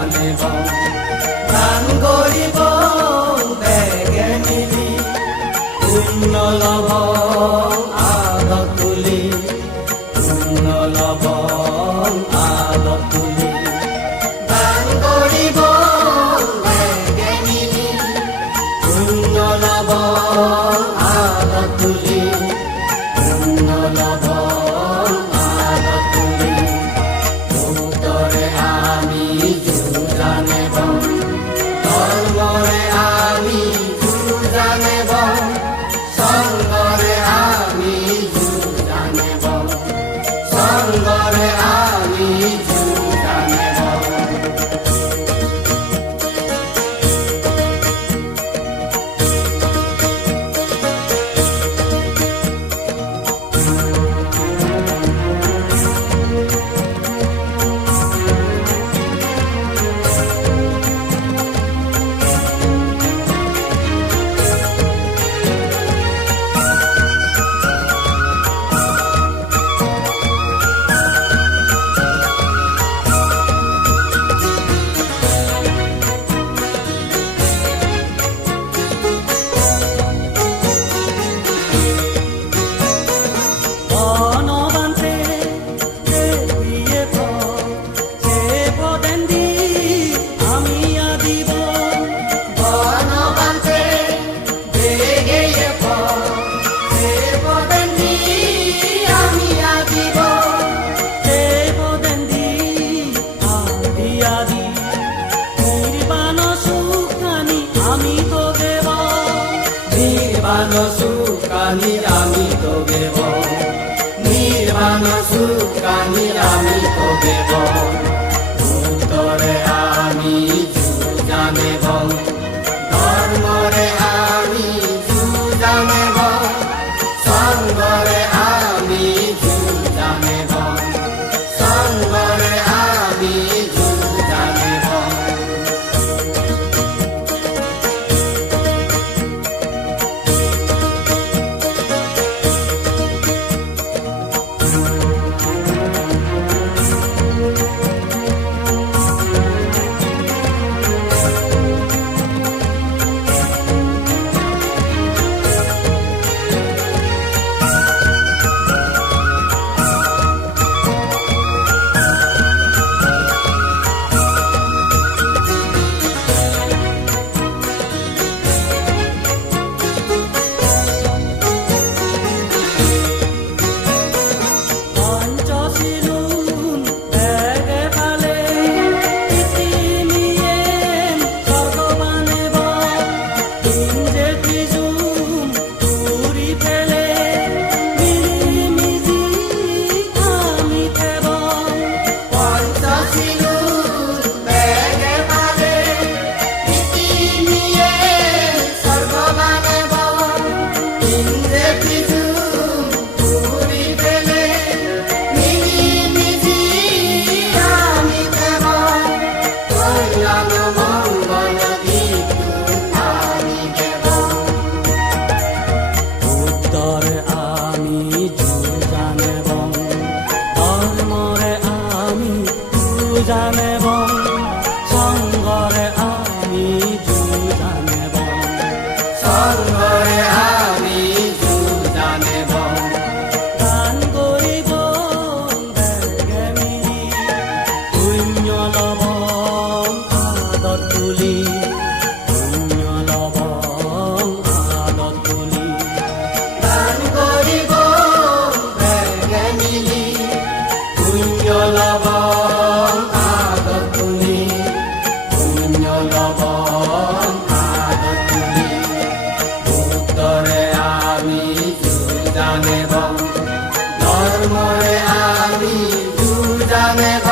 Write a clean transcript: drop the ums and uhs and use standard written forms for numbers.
জানিব গান কৰিব বেগে মিলি পুণ্য লভ আদত তুলি পুণ্য লভ আদত তুলি গান কৰিব বেগে মিলি পুণ্য লভ আদত তুলি পুণ্য লভ আদত তুলি মুক্তৰে আমি জানিব ধৰ্মৰে আমি জানিব সংগৰে আমি জানিব সংগৰে আমি জানিব নির্বাণ সুখানি আমি তো দেব নির্বাণ সুখানি আমি তো দেব উত্তরে আমি জানিব ধর্মরে আমি জানিব সংগরে আমি জানিব সংগরে আমি জানিব জানিব সংগরে আমি জানিব সংগরে আমি জানিব গান কৰিব বেগে মিলি পুণ্য লভ আদত তুলি পুণ্য লভ আদত তুলি গান কৰিব বেগে মিলি পুণ্য লভ ধর্মরে আমি জানিব